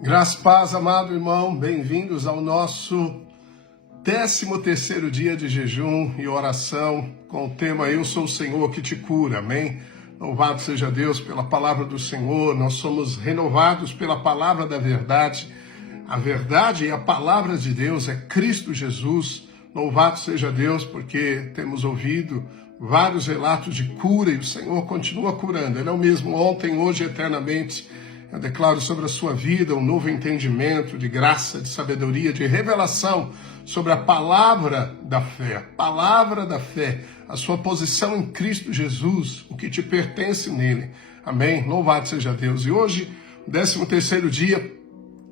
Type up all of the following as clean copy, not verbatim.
Graça e paz, amado irmão, bem-vindos ao nosso 13º dia de jejum e oração com o tema Eu Sou o Senhor que te cura, amém? Louvado seja Deus pela palavra do Senhor, nós somos renovados pela palavra da verdade. A verdade e a palavra de Deus é Cristo Jesus. Louvado seja Deus porque temos ouvido vários relatos de cura e o Senhor continua curando. Ele é o mesmo ontem, hoje e eternamente. Eu declaro sobre a sua vida um novo entendimento de graça, de sabedoria, de revelação sobre a palavra da fé, a sua posição em Cristo Jesus, o que te pertence nele. Amém? Louvado seja Deus. E hoje, 13º dia,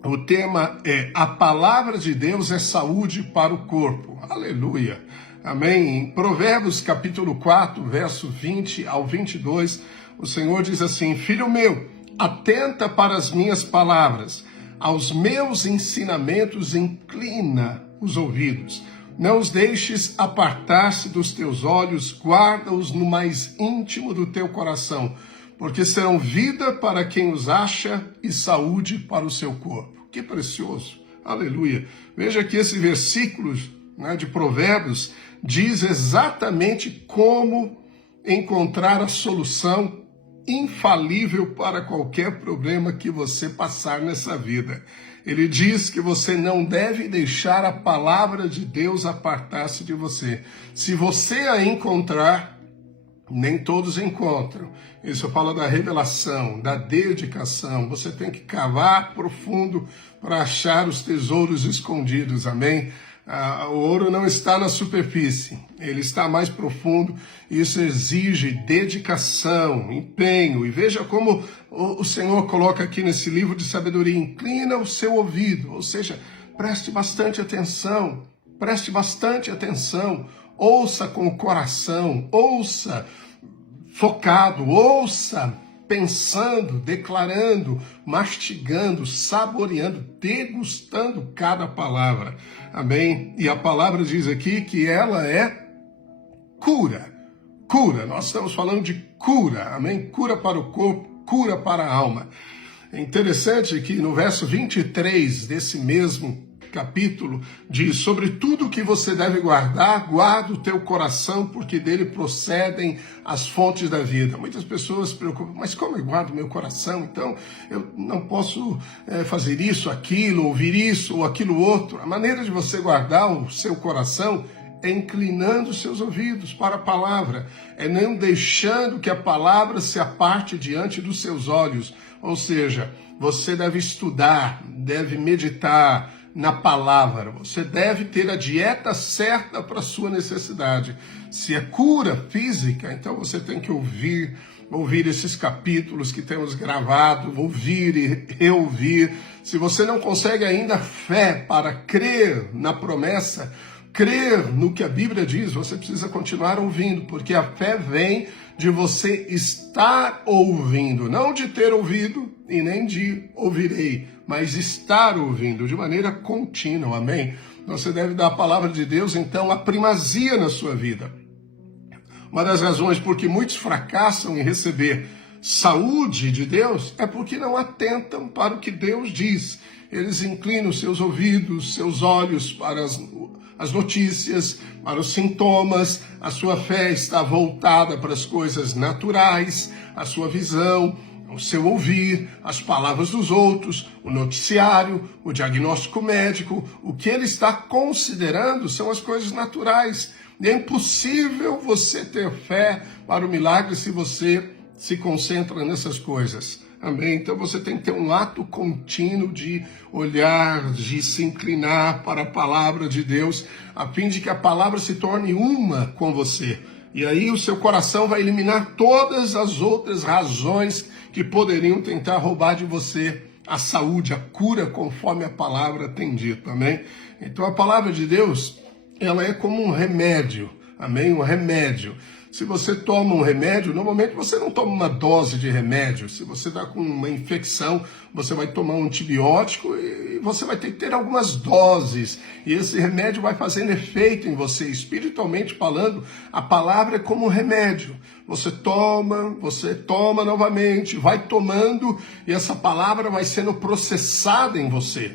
o tema é A Palavra de Deus é saúde para o corpo. Aleluia. Amém? Em Provérbios capítulo 4, verso 20 ao 22, o Senhor diz assim: Filho meu, atenta para as minhas palavras, aos meus ensinamentos inclina os ouvidos. Não os deixes apartar-se dos teus olhos, guarda-os no mais íntimo do teu coração, porque serão vida para quem os acha e saúde para o seu corpo. Que precioso, aleluia. Veja que esse versículo de Provérbios diz exatamente como encontrar a solução infalível para qualquer problema que você passar nessa vida. Ele diz que você não deve deixar a palavra de Deus apartar-se de você. Se você a encontrar, nem todos encontram. Isso fala da revelação, da dedicação. Você tem que cavar profundo para achar os tesouros escondidos, amém? O ouro não está na superfície, ele está mais profundo. Isso exige dedicação, empenho. E veja como o Senhor coloca aqui nesse livro de sabedoria: inclina o seu ouvido, ou seja, preste bastante atenção, ouça com o coração, ouça focado, ouça pensando, declarando, mastigando, saboreando, degustando cada palavra. Amém? E a palavra diz aqui que ela é cura. Cura, nós estamos falando de cura, amém? Cura para o corpo, cura para a alma. É interessante que no verso 23 desse mesmo capítulo diz: sobre tudo que você deve guardar, guarda o teu coração, porque dele procedem as fontes da vida. Muitas pessoas se preocupam: mas como eu guardo meu coração? Então eu não posso fazer isso, aquilo, ouvir isso ou aquilo outro. A maneira de você guardar o seu coração é inclinando os seus ouvidos para a palavra, é não deixando que a palavra se aparte diante dos seus olhos. Ou seja, você deve estudar, deve meditar na palavra. Você deve ter a dieta certa para a sua necessidade. Se é cura física, então você tem que ouvir esses capítulos que temos gravado, ouvir e reouvir. Se você não consegue ainda fé para crer na promessa, crer no que a Bíblia diz, você precisa continuar ouvindo, porque a fé vem de você estar ouvindo, não de ter ouvido e nem de ouvirei, mas estar ouvindo de maneira contínua, amém? Você deve dar a palavra de Deus, então, a primazia na sua vida. Uma das razões por que muitos fracassam em receber saúde de Deus é porque não atentam para o que Deus diz. Eles inclinam seus ouvidos, seus olhos para as notícias, para os sintomas. A sua fé está voltada para as coisas naturais, a sua visão, o seu ouvir, as palavras dos outros, o noticiário, o diagnóstico médico. O que ele está considerando são as coisas naturais. E é impossível você ter fé para o milagre se você se concentra nessas coisas. Amém? Então você tem que ter um ato contínuo de olhar, de se inclinar para a palavra de Deus, a fim de que a palavra se torne uma com você. E aí o seu coração vai eliminar todas as outras razões que poderiam tentar roubar de você a saúde, a cura, conforme a palavra tem dito. Amém? Então a palavra de Deus, ela é como um remédio. Amém? Um remédio. Se você toma um remédio, normalmente você não toma uma dose de remédio. Se você está com uma infecção, você vai tomar um antibiótico e você vai ter que ter algumas doses, e esse remédio vai fazendo efeito em você, espiritualmente falando. A palavra é como um remédio. Você toma novamente, vai tomando, e essa palavra vai sendo processada em você,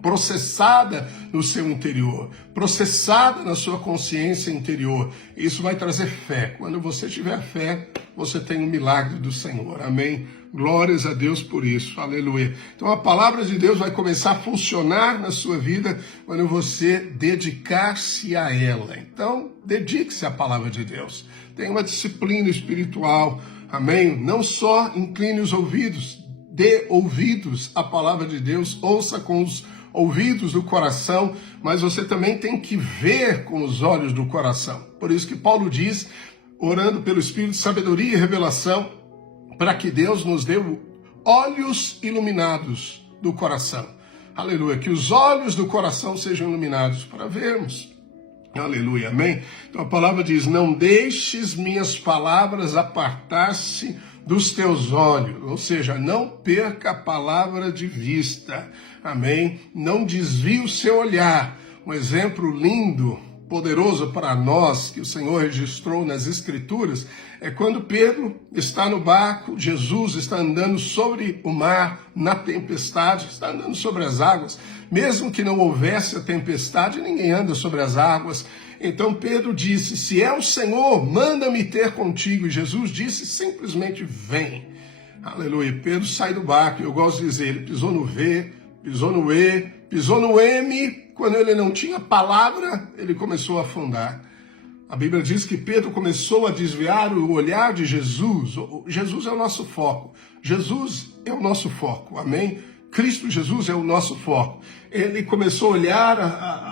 processada no seu interior, processada na sua consciência interior. Isso vai trazer fé. Quando você tiver fé, você tem um milagre do Senhor. Amém? Glórias a Deus por isso. Aleluia. Então a palavra de Deus vai começar a funcionar na sua vida quando você dedicar-se a ela. Então, dedique-se à palavra de Deus. Tenha uma disciplina espiritual. Amém? Não só incline os ouvidos, dê ouvidos à palavra de Deus, ouça com os ouvidos do coração, mas você também tem que ver com os olhos do coração. Por isso que Paulo diz, orando pelo Espírito de sabedoria e revelação, para que Deus nos dê olhos iluminados do coração. Aleluia, que os olhos do coração sejam iluminados para vermos. Aleluia, amém? Então a palavra diz, não deixes minhas palavras apartar-se dos teus olhos, ou seja, não perca a palavra de vista, amém? Não desvie o seu olhar. Um exemplo lindo, poderoso para nós, que o Senhor registrou nas Escrituras, é quando Pedro está no barco, Jesus está andando sobre o mar, na tempestade, está andando sobre as águas. Mesmo que não houvesse a tempestade, ninguém anda sobre as águas. Então Pedro disse, se é o Senhor, manda-me ter contigo. E Jesus disse, simplesmente vem. Aleluia. Pedro sai do barco, eu gosto de dizer, ele pisou no V, pisou no E, pisou no M. Quando ele não tinha palavra, ele começou a afundar. A Bíblia diz que Pedro começou a desviar o olhar de Jesus. Jesus é o nosso foco. Jesus é o nosso foco, amém? Cristo Jesus é o nosso foco. Ele começou a olhar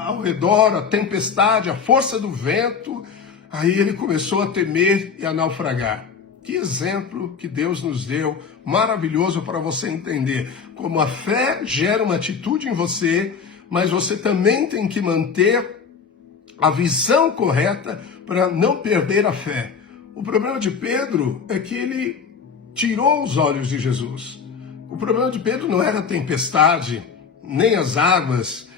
ao redor, a tempestade, a força do vento. Aí ele começou a temer e a naufragar. Que exemplo que Deus nos deu, maravilhoso para você entender. Como a fé gera uma atitude em você, mas você também tem que manter a visão correta para não perder a fé. O problema de Pedro é que ele tirou os olhos de Jesus. O problema de Pedro não era a tempestade, nem as águas,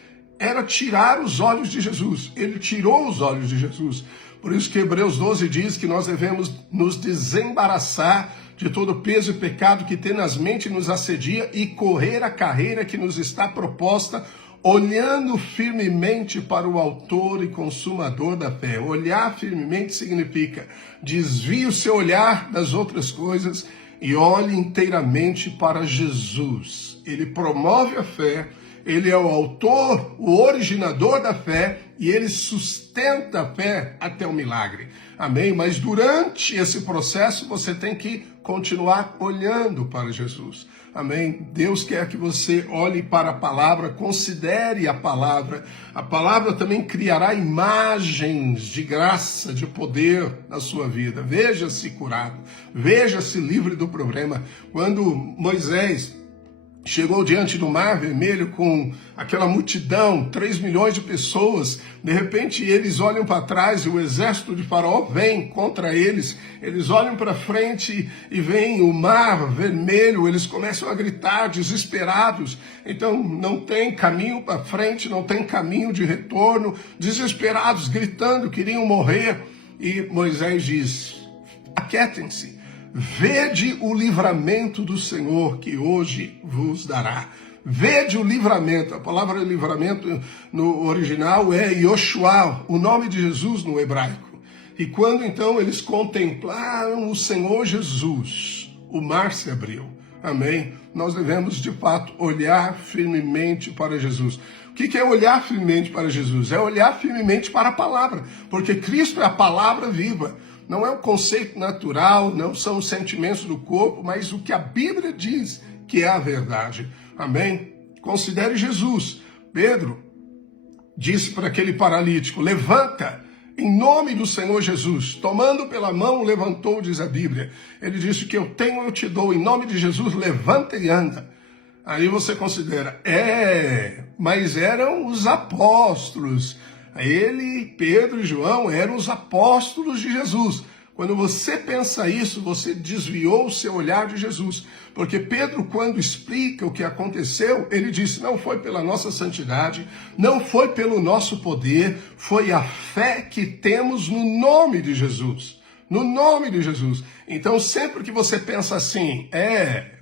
era tirar os olhos de Jesus. Ele tirou os olhos de Jesus. Por isso que Hebreus 12 diz que nós devemos nos desembaraçar de todo peso e pecado que tenazmente nos assedia e correr a carreira que nos está proposta, olhando firmemente para o autor e consumador da fé. Olhar firmemente significa desvie o seu olhar das outras coisas e olhe inteiramente para Jesus. Ele promove a fé, ele é o autor, o originador da fé, e ele sustenta a fé até o milagre. Amém? Mas durante esse processo você tem que continuar olhando para Jesus. Amém? Deus quer que você olhe para a palavra, considere a palavra. A palavra também criará imagens de graça, de poder na sua vida. Veja-se curado, veja-se livre do problema. Quando Moisés chegou diante do Mar Vermelho com aquela multidão, 3 milhões de pessoas, de repente eles olham para trás e o exército de Faraó vem contra eles, eles olham para frente e vem o Mar Vermelho, eles começam a gritar desesperados, então não tem caminho para frente, não tem caminho de retorno, desesperados, gritando, queriam morrer, e Moisés diz, aquietem-se, vede o livramento do Senhor que hoje vos dará. Vede o livramento. A palavra livramento no original é Yoshua, o nome de Jesus no hebraico. E quando então eles contemplaram o Senhor Jesus, o mar se abriu. Amém? Nós devemos de fato olhar firmemente para Jesus. O que é olhar firmemente para Jesus? É olhar firmemente para a palavra, porque Cristo é a palavra viva. Não é um conceito natural, não são os sentimentos do corpo, mas o que a Bíblia diz que é a verdade. Amém? Considere Jesus. Pedro disse para aquele paralítico, levanta, em nome do Senhor Jesus. Tomando pela mão, levantou, diz a Bíblia. Ele disse, que eu tenho, eu te dou, em nome de Jesus, levanta e anda. Aí você considera, mas eram os apóstolos. Ele, Pedro e João eram os apóstolos de Jesus. Quando você pensa isso, você desviou o seu olhar de Jesus. Porque Pedro, quando explica o que aconteceu, ele disse, não foi pela nossa santidade, não foi pelo nosso poder, foi a fé que temos no nome de Jesus. No nome de Jesus. Então, sempre que você pensa assim,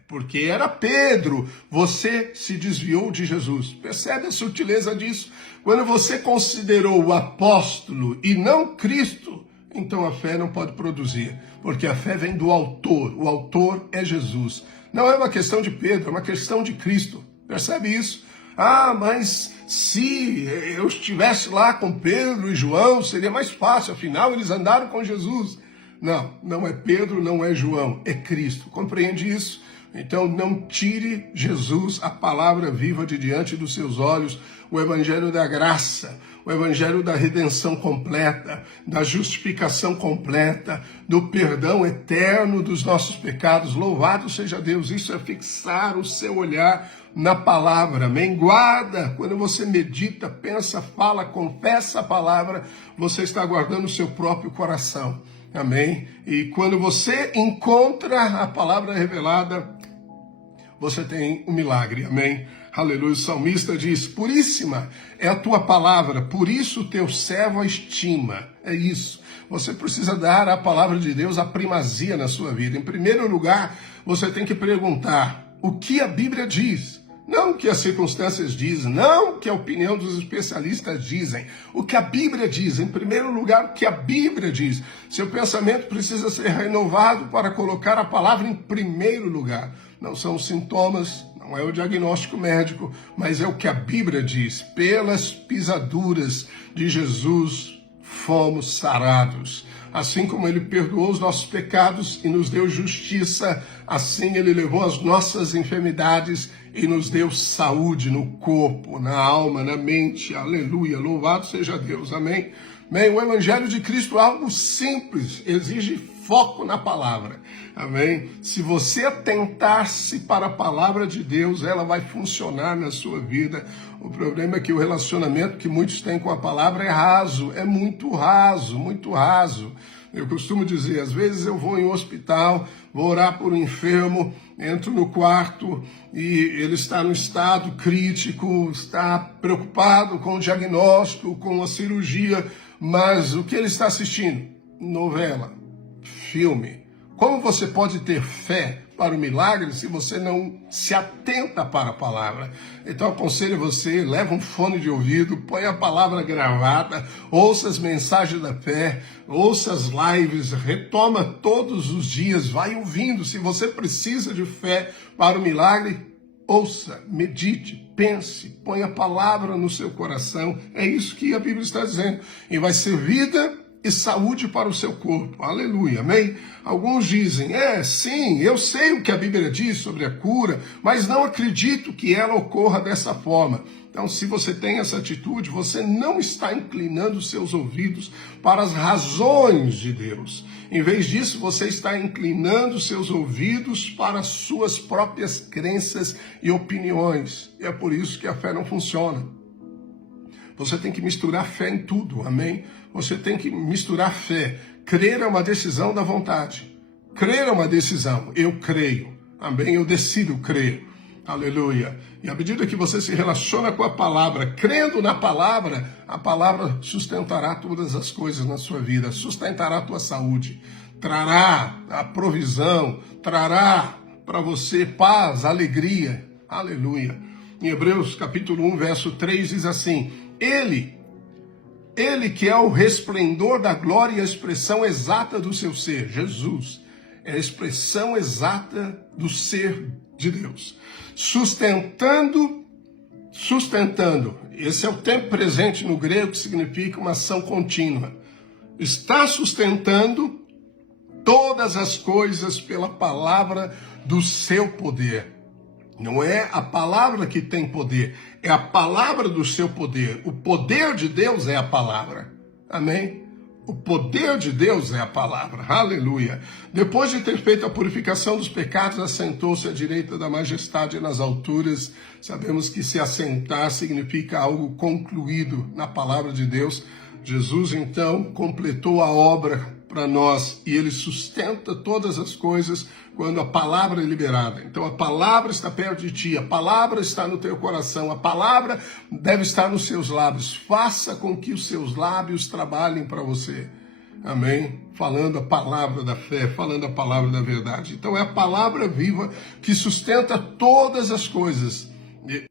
porque era Pedro, você se desviou de Jesus. Percebe a sutileza disso? Quando você considerou o apóstolo e não Cristo, então a fé não pode produzir, porque a fé vem do autor, o autor é Jesus. Não é uma questão de Pedro, é uma questão de Cristo. Percebe isso? Ah, mas se eu estivesse lá com Pedro e João, seria mais fácil, afinal eles andaram com Jesus. Não, não é Pedro, não é João, é Cristo. Compreende isso? Então não tire Jesus, a palavra viva, de diante dos seus olhos, o evangelho da graça, o evangelho da redenção completa, da justificação completa, do perdão eterno dos nossos pecados. Louvado seja Deus, isso é fixar o seu olhar na palavra, amém? Guarda, quando você medita, pensa, fala, confessa a palavra, você está guardando o seu próprio coração. Amém? E quando você encontra a palavra revelada, você tem um milagre. Amém? Aleluia. O salmista diz, puríssima é a tua palavra, por isso o teu servo a estima. É isso. Você precisa dar à palavra de Deus a primazia na sua vida. Em primeiro lugar, você tem que perguntar o que a Bíblia diz. Não o que as circunstâncias dizem, não o que a opinião dos especialistas dizem. O que a Bíblia diz, em primeiro lugar, o que a Bíblia diz. Seu pensamento precisa ser renovado para colocar a palavra em primeiro lugar. Não são os sintomas, não é o diagnóstico médico, mas é o que a Bíblia diz. Pelas pisaduras de Jesus fomos sarados. Assim como ele perdoou os nossos pecados e nos deu justiça, assim ele levou as nossas enfermidades e nos deu saúde no corpo, na alma, na mente. Aleluia, louvado seja Deus, amém? Bem, o evangelho de Cristo é algo simples, exige foco na palavra, amém? Se você atentar-se para a palavra de Deus, ela vai funcionar na sua vida. O problema é que o relacionamento que muitos têm com a palavra é raso, é muito raso, muito raso. Eu costumo dizer, às vezes eu vou em um hospital, vou orar por um enfermo, entro no quarto e ele está no estado crítico, está preocupado com o diagnóstico, com a cirurgia, mas o que ele está assistindo? Novela, filme. Como você pode ter fé para o milagre se você não se atenta para a palavra? Então aconselho você, leva um fone de ouvido, põe a palavra gravada, ouça as mensagens da fé, ouça as lives, retoma todos os dias, vai ouvindo. Se você precisa de fé para o milagre, ouça, medite, pense, põe a palavra no seu coração. É isso que a Bíblia está dizendo. E vai ser vida e saúde para o seu corpo. Aleluia, amém? Alguns dizem, sim, eu sei o que a Bíblia diz sobre a cura, mas não acredito que ela ocorra dessa forma. Então, se você tem essa atitude, você não está inclinando seus ouvidos para as razões de Deus. Em vez disso, você está inclinando seus ouvidos para as suas próprias crenças e opiniões. E é por isso que a fé não funciona. Você tem que misturar fé em tudo, amém? Você tem que misturar fé. Crer é uma decisão da vontade. Crer é uma decisão. Eu creio, amém? Eu decido crer. Aleluia. E à medida que você se relaciona com a palavra, crendo na palavra, a palavra sustentará todas as coisas na sua vida, sustentará a tua saúde, trará a provisão, trará para você paz, alegria. Aleluia. Em Hebreus capítulo 1, verso 3 diz assim, Ele que é o resplendor da glória e a expressão exata do seu ser, Jesus, é a expressão exata do ser de Deus, sustentando, esse é o tempo presente no grego que significa uma ação contínua, está sustentando todas as coisas pela palavra do seu poder. Não é a palavra que tem poder, é a palavra do seu poder. O poder de Deus é a palavra. Amém? O poder de Deus é a palavra. Aleluia. Depois de ter feito a purificação dos pecados, assentou-se à direita da majestade nas alturas. Sabemos que se assentar significa algo concluído na palavra de Deus. Jesus, então, completou a obra para nós e ele sustenta todas as coisas quando a palavra é liberada. Então a palavra está perto de ti, a palavra está no teu coração, a palavra deve estar nos seus lábios. Faça com que os seus lábios trabalhem para você. Amém? Falando a palavra da fé, falando a palavra da verdade. Então é a palavra viva que sustenta todas as coisas.